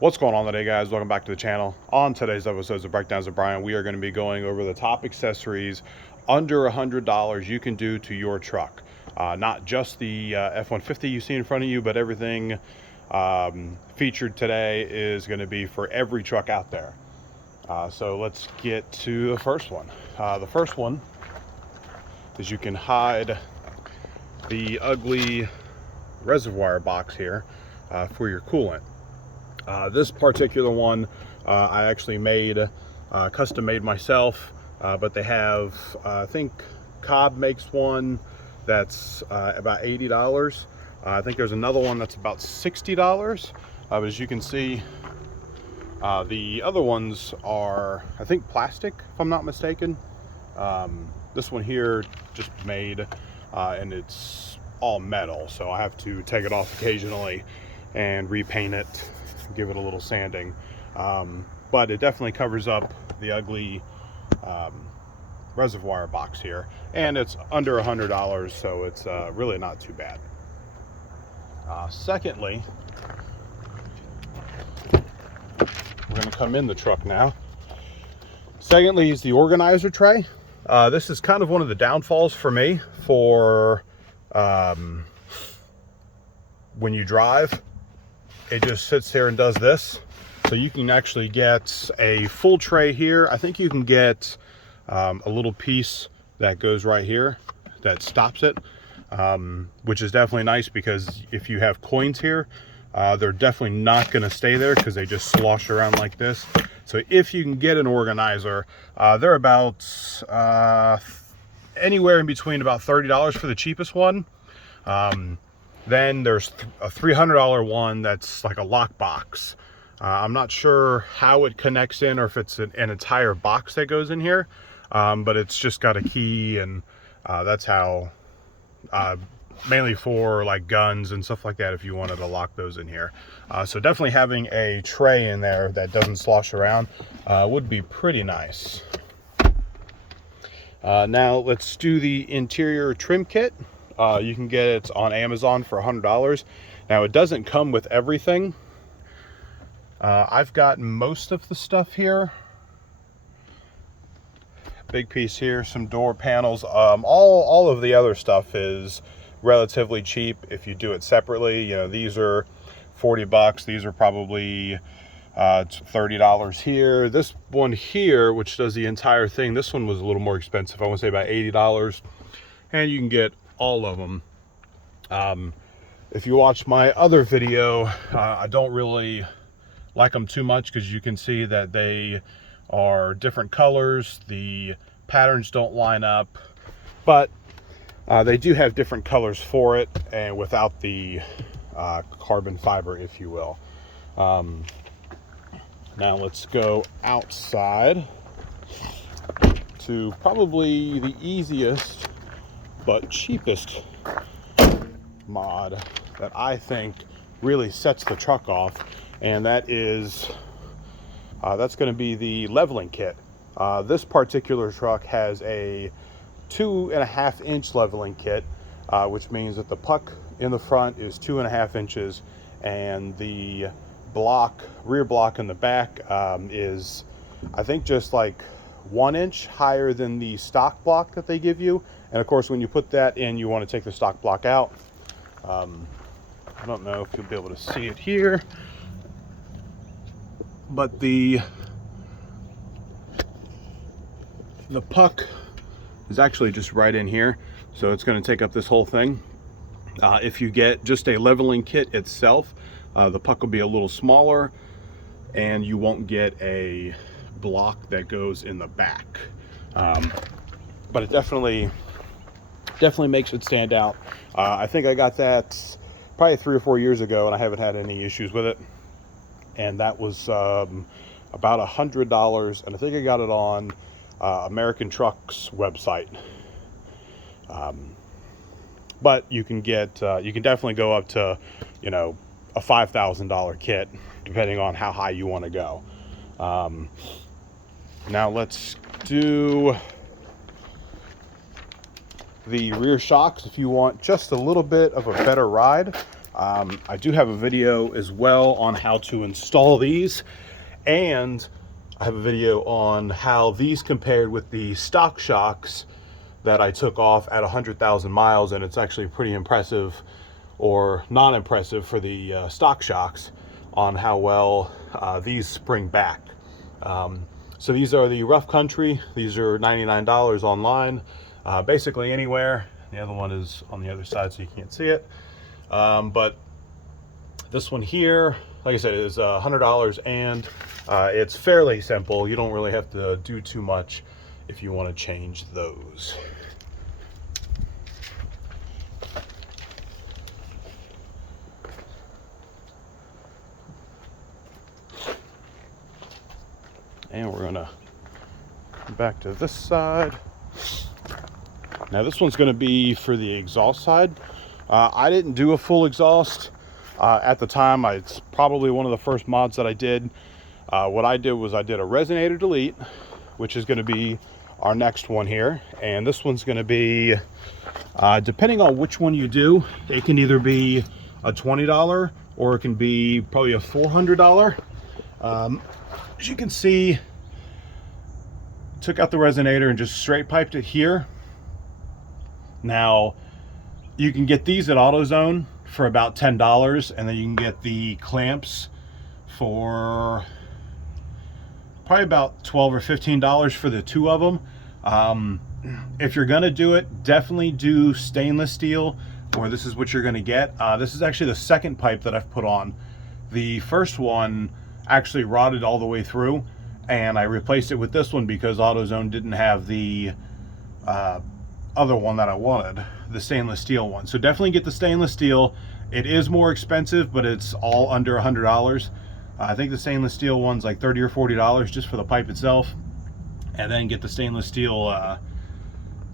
What's going on today, guys? Welcome back to the channel. On today's episode of Breakdowns of Brian, we are going to be going over the top accessories under $100 you can do to your truck. Not just the F-150 you see in front of you, but everything featured today is going to be for every truck out there. So let's get to the first one. The first one is you can hide the ugly reservoir box here for your coolant. This particular one I actually made, custom made myself, but they have, I think Cobb makes one that's about $80. I think there's another one that's about $60, but as you can see, the other ones are, I think, plastic, if I'm not mistaken. This one here just made, and it's all metal, so I have to take it off occasionally and repaint it, give it a little sanding, but it definitely covers up the ugly reservoir box here, and it's under $100, so it's really not too bad. Secondly, we're going to come in the truck now. Secondly is the organizer tray. This is kind of one of the downfalls for me for when you drive. It just sits there and does this. So you can actually get a full tray here. I think you can get a little piece that goes right here that stops it, which is definitely nice, because if you have coins here, they're definitely not going to stay there because they just slosh around like this. So if you can get an organizer, they're about anywhere in between about $30 for the cheapest one. Then there's a $300 one that's like a lock box. I'm not sure how it connects in, or if it's an entire box that goes in here, but it's just got a key, and that's how, mainly for like guns and stuff like that, if you wanted to lock those in here. So definitely having a tray in there that doesn't slosh around would be pretty nice. Now let's do the interior trim kit. You can get it on Amazon for $100. Now it doesn't come with everything. I've got most of the stuff here. Big piece here, some door panels. All of the other stuff is relatively cheap if you do it separately. You know, these are 40 bucks. These are probably $30 here. This one here, which does the entire thing, this one was a little more expensive. I want to say about $80, and you can get all of them. If you watch my other video, I don't really like them too much, because you can see that they are different colors. The patterns don't line up, but they do have different colors for it, and without the carbon fiber, if you will. Now let's go outside to probably the easiest but cheapest mod that I think really sets the truck off, and that is that's going to be the leveling kit. This particular truck has a 2.5 inch leveling kit, which means that the puck in the front is 2.5 inches, and the rear block in the back is, I think, just like 1 inch higher than the stock block that they give you. And of course, when you put that in, you want to take the stock block out. I don't know if you'll be able to see it here, but the puck is actually just right in here, so it's going to take up this whole thing. If you get just a leveling kit itself, the puck will be a little smaller, and you won't get a block that goes in the back. But it definitely makes it stand out. I think I got that probably 3 or 4 years ago, and I haven't had any issues with it. And that was about $100, and I think I got it on American Truck's website. But you can get, you can definitely go up to, you know, a $5,000 kit, depending on how high you want to go. Now let's do the rear shocks. If you want just a little bit of a better ride, I do have a video as well on how to install these, and I have a video on how these compared with the stock shocks that I took off at 100,000 miles, and it's actually pretty impressive, or non-impressive for the stock shocks, on how well these spring back. So these are the rough country. These are $99 online, basically anywhere. The other one is on the other side, so you can't see it. But this one here, like I said, is $100, and it's fairly simple. You don't really have to do too much if you want to change those. And we're gonna come back to this side. Now this one's gonna be for the exhaust side. I didn't do a full exhaust at the time. It's probably one of the first mods that I did. What I did was I did a resonator delete, which is gonna be our next one here. And this one's gonna be, depending on which one you do, it can either be a $20 or it can be probably a $400. As you can see, took out the resonator and just straight piped it here. Now, you can get these at AutoZone for about $10, and then you can get the clamps for probably about $12 or $15 for the two of them. If you're gonna do it, definitely do stainless steel, or this is what you're gonna get. This is actually the second pipe that I've put on. The first one actually rotted all the way through, and I replaced it with this one because AutoZone didn't have the other one that I wanted, the stainless steel one. So definitely get the stainless steel. It is more expensive, but it's all under $100. I think the stainless steel one's like $30 or $40 just for the pipe itself. And then get the stainless steel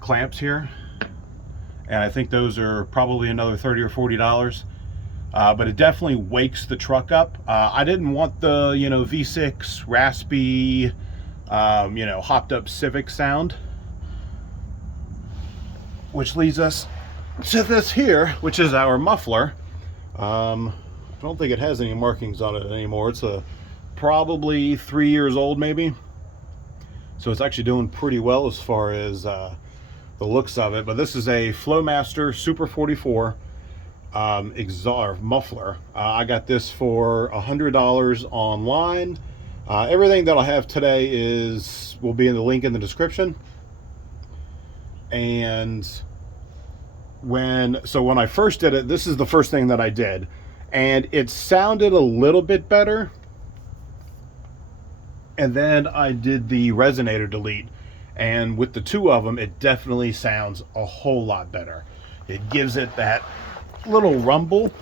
clamps here, and I think those are probably another $30 or $40. But it definitely wakes the truck up. I didn't want the, V6 raspy, hopped up Civic sound, which leads us to this here, which is our muffler. I don't think it has any markings on it anymore. It's probably 3 years old, maybe. So it's actually doing pretty well as far as the looks of it. But this is a Flowmaster Super 44. Exhaust muffler. I got this for $100 online. Everything that I have today will be in the link in the description. And when I first did it, this is the first thing that I did, and it sounded a little bit better. And then I did the resonator delete, and with the two of them, it definitely sounds a whole lot better. It gives it that little rumble.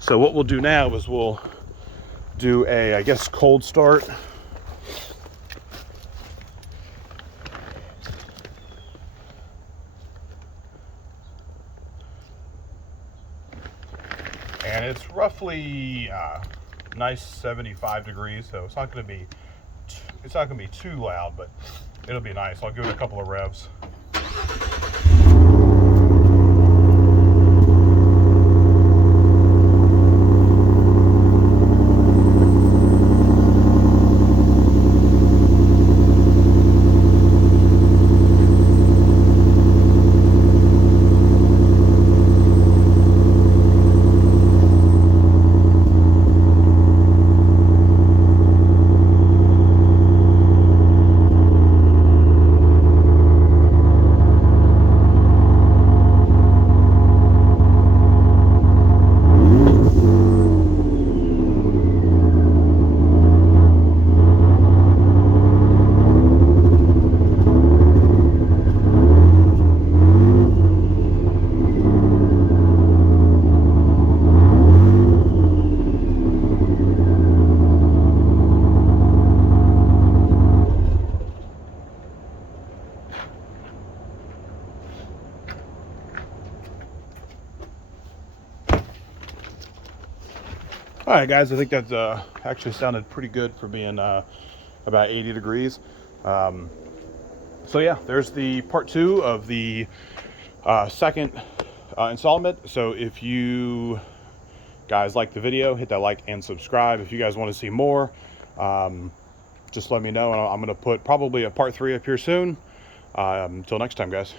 So what we'll do now is we'll do a, I guess, cold start. And it's roughly nice 75 degrees, so it's not going to be too loud, but it'll be nice. I'll give it a couple of revs. All right, guys, I think that's actually sounded pretty good for being about 80 degrees. So yeah, there's the part 2 of the second installment. So if you guys like the video, hit that like and subscribe. If you guys want to see more, just let me know, and I'm going to put probably a part 3 up here soon. Until next time, guys.